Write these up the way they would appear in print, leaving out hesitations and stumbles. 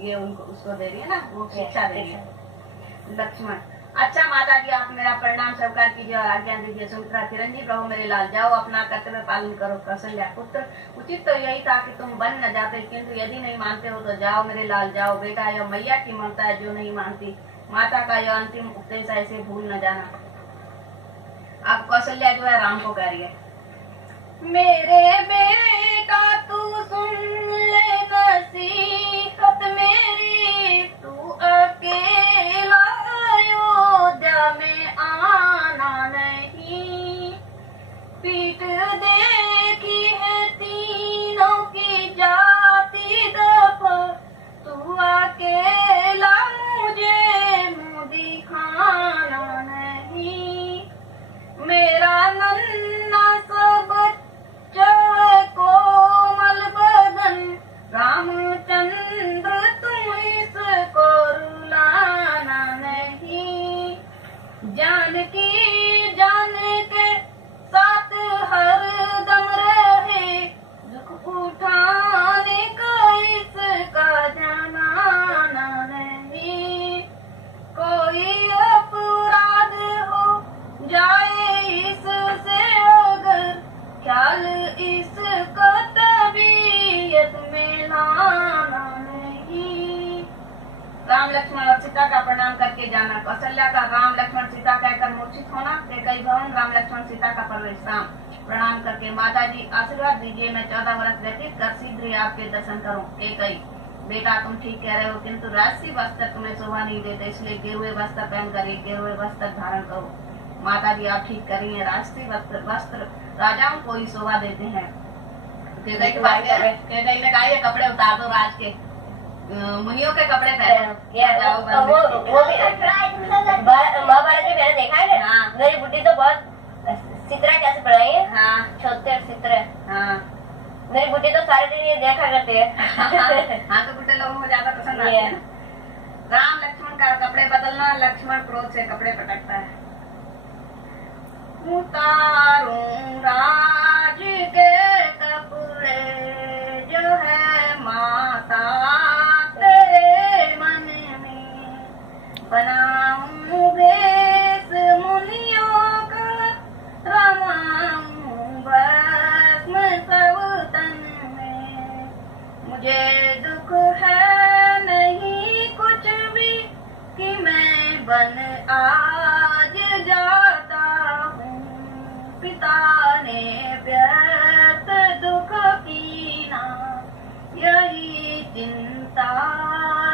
ये उनको उसको दे रही है ना, वो शिक्षा दे रही है। लक्ष्मण, अच्छा माता जी आप मेरा प्रणाम स्वीकार कीजिए और आज्ञा दीजिए। सुमित्रा, चिरंजीव रहो मेरे लाल, जाओ अपना कर्तव्य पालन करो। कौशल्या, पुत्र उचित तो यही था कि तुम बन न जाते, किंतु यदि नहीं मानते हो तो जाओ मेरे लाल जाओ। बेटा, यह मैया की ममता है जो नहीं मानती, माता का यह अंतिम उपदेश है, इसे भूल न जाना। अब कौशल्या जो है राम को कह रही है, मेरे बेटा तू सुन ले नसीहत मेरी, तू अकेला अयोध्या में आना नहीं। पीठ देखी है तीनों की जाति दफा, तू अकेला मुझे मुँह दिखाना नहीं। मेरा नन्ना सा बच्चा कोमल बदन, रामचंद्र तुम इसको रुलाना नहीं। जानकी जान के साथ हर दम रहे, दुख उठाने का इसका जमाना नहीं। कोई अपराध हो जाए इससे अगर, ख्याल इसका तबीयत में लाना नहीं। राम लक्ष्मण और सीता का प्रणाम करके जाना। कौशल्या का राम लक्ष्मण सीता कहकर मूर्छित होना। कैकई भवन, राम लक्ष्मण सीता का प्रवेश। राम प्रणाम करके, माता जी आशीर्वाद दीजिए, मैं 14 वर्ष व्यतीत कर शीघ्र ही आपके दर्शन करूं। कैकई, बेटा तुम ठीक कह रहे हो, किंतु राजसी वस्त्र तुम्हें शोभा नहीं देते, इसलिए गेरुए वस्त्र पहनकर एक गेरुए वस्त्र धारण करो। माता जी आप ठीक करिए, राष्ट्रीय वस्त्र राजाओं को ही शोभा देते हैं। कैकई ने कहा ये कपड़े उतार दो, राज के मुनियों के कपड़े पहने जाओ। वो भी महाभारत में मैंने देखा है। हाँ। मेरी बुद्धि तो बहुत चित्रा कैसे पढ़ाई है। हाँ। छोटे चित्र। हाँ। मेरी बुद्धि तो सारे दिन ये देखा करती है। हाँ तो बुढ़े लोगों को ज्यादा पसंद आती है। राम लक्ष्मण का कपड़े बदलना, लक्ष्मण क्रोध से कपड़े पटकता है। उतारूं राज के कपड़े जो है माता तेरे मन में, बनाऊं भेष मुनियों का, रमाऊं भस्म सब तन में। मुझे दुख है नहीं कुछ भी कि मैं बन आज जाता हूँ। पिता ने व्यर्थ दुख कीना, यही चिंता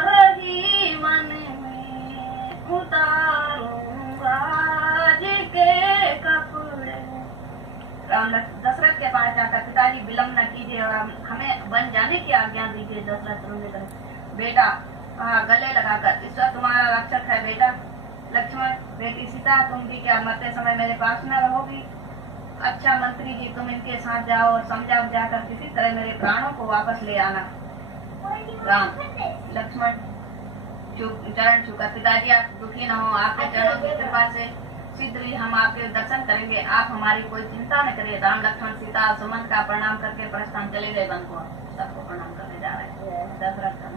रही मन में। उतारूंगा आज के कपड़े। राम दशरथ के पास जाकर, पिताजी विलम्ब न कीजिए और हमें बन जाने की आज्ञा दीजिए। दशरथ रोने लगे। बेटा गले लगाकर, ईश्वर तुम्हारा रक्षक है। बेटा लक्ष्मण, बेटी सीता तुम भी क्या मरते समय मेरे पास न रहोगी? अच्छा मंत्री जी तुम इनके साथ जाओ और समझा बुझाकर किसी तरह मेरे प्राणों को वापस ले आना। राम लक्ष्मण चरण छूकर, पिताजी आप दुखी न हो, आपके चरणों की कृपा से शीघ्र ही हम आपके दर्शन करेंगे, आप हमारी कोई चिंता न करिए। राम लक्ष्मण सीता सुमंत का प्रणाम करके प्रस्थान चले गए। वन को सबको प्रणाम करने जा रहे हैं। दशरथ का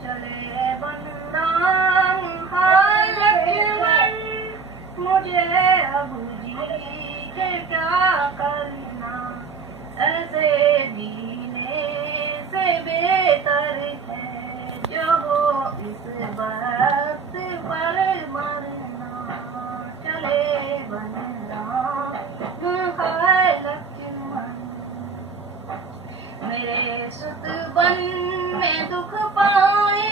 चले वन राम, हाय लक्ष्मण मुझे अब जी के क्या करना, ऐसे जीने से बेहतर है जो हो इस वक्त पर मरना। चले वन राम, हाय लक्ष्मण मेरे सुत वन में दुख पाए,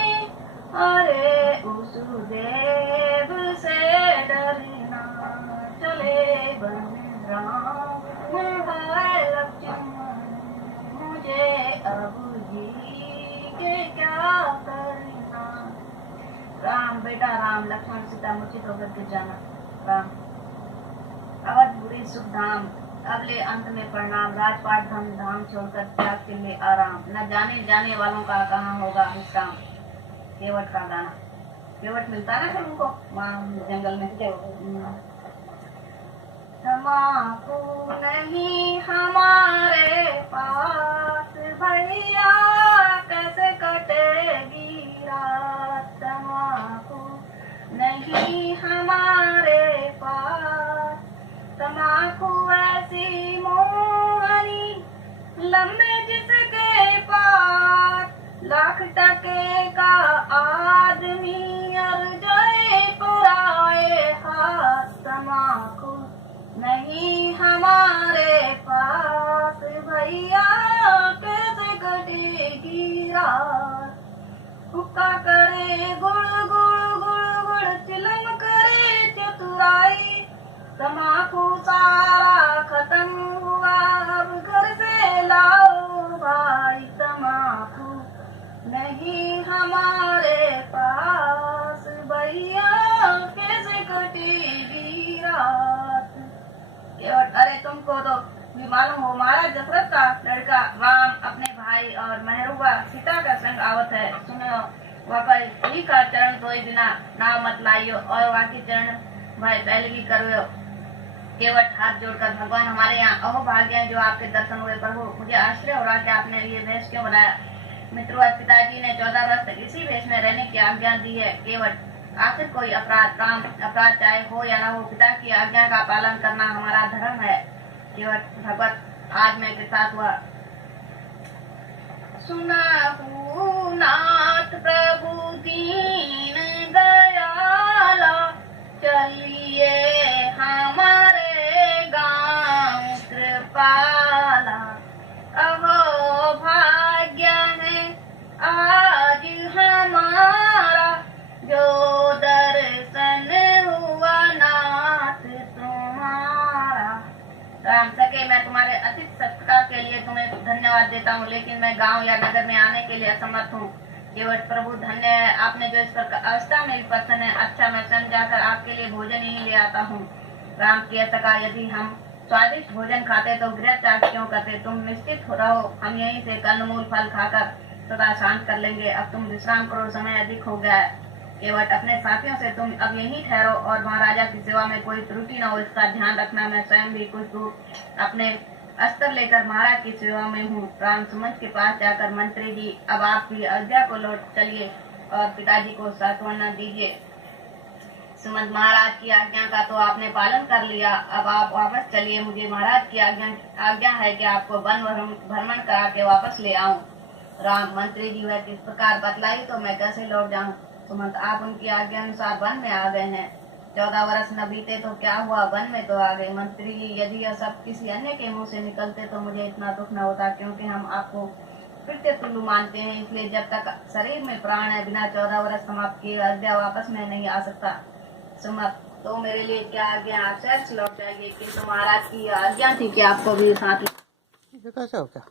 अरे उस देव से डरना। चले वन राम, हाय लक्ष्मण मुझे अब जी के क्या करना। राम बेटा राम लक्ष्मण सीता मूर्छित होकर गिर जाना। राम अवधपुरी सुख धाम, अब ले अंत में प्रणाम। राजपाट धम धाम छोड़कर त्याग के लिए आराम, न जाने जाने वालों का कहाँ होगा विश्राम। केवट का गाना, केवट मिलता है ना फिर उनको वहाँ जंगल में। तमाकू नहीं हमारे पास भैया, जिसके पास लाख टके का आदमी और जाए पराए हाथ, तमाकू नहीं हमारे पास भैया कैसे कटेगी रात। हुक्का करे गुड़ गुड़ गुड़ गुड़, चिलम करे चतुराई, तमाकू सारा खत्म हुआ अब घर से लाओ भाई। तमाकू नहीं हमारे पास भैया कैसे कटेगी रात। अरे तुमको तो भी मालूम हो, महाराज दशरथ का लड़का राम अपने भाई और महरूबा सीता का संग आवत है। सुनो वही का चरण धोए बिना नाव मत लाइयो, और वाकी चरण भाई पहले भी करो। केवट हाथ जोड़कर भगवान हमारे यहाँ अहो भाग्य है जो आपके दर्शन हुए प्रभु। मुझे आश्चर्य हो रहा कि आपने ये वेश क्यों बनाया। मित्रों, पिताजी ने 14 वर्ष तक इसी वेश में रहने की आज्ञा दी है। केवट आखिर कोई अपराध चाहे हो या न हो, पिता की आज्ञा का पालन करना हमारा धर्म है। केवट भगवत आज मैं के साथ हुआ। सुना नाथ प्रभु दीन दयाला, चलिए हमारे गाँव कृपाला। अहो भाग्य है आज हमारा जो दर्शन हुआ नाथ तुम्हारा। राम सके, मैं तुम्हारे अतिथि सत्कार के लिए तुम्हें धन्यवाद देता हूँ, लेकिन मैं गांव या नगर में आने के लिए असमर्थ हूँ। केवट प्रभु धन्य है, आपने जो इस पर अवस्था में प्रसन्न है। अच्छा, मैं स्वयं जाकर आपके लिए भोजन ही ले आता हूँ। राम की सका, यदि हम स्वादिष्ट भोजन खाते तो गृह त्याग क्यों करते। तुम निश्चित रहो, हम यहीं से कंदमूल फल खाकर सदा शांत कर लेंगे। अब तुम विश्राम करो, समय अधिक हो गया है। केवट अपने साथियों से तुम अब यहीं ठहरो और महाराजा की सेवा में कोई त्रुटि न हो, इसका ध्यान रखना। मैं स्वयं भी कुछ दूर अपने अस्त्र लेकर महाराज की सेवा में हूँ। राम सुमंत के पास जाकर मंत्री जी, अब आप भी अयोध्या को लौट चलिए और पिताजी को सांत्वना दीजिए। सुमंत, महाराज की आज्ञा का तो आपने पालन कर लिया, अब आप वापस चलिए। मुझे महाराज की आज्ञा है कि आपको वन भ्रमण करा के वापस ले आऊं। राम, मंत्री जी वह किस प्रकार बतलाई तो मैं कैसे लौट जाऊं। सुमंत, आप उनकी आज्ञा अनुसार वन में आ गए हैं। 14 वर्ष न बीते तो क्या हुआ, वन में तो आ गए। मंत्री जी, यदि यह सब किसी अन्य के मुंह से निकलते तो मुझे इतना दुख न होता, क्योंकि हम आपको फिरते तुल्लु मानते हैं। इसलिए जब तक शरीर में प्राण है, बिना 14 वर्ष समाप्त किए अयोध्या वापस में नहीं आ सकता। सुमंत, तो मेरे लिए क्या आज्ञा, आप शहर लौट जाएंगे, किंतु महाराज की आज्ञा थी कि आपको भी साथ। कैसा हो क्या?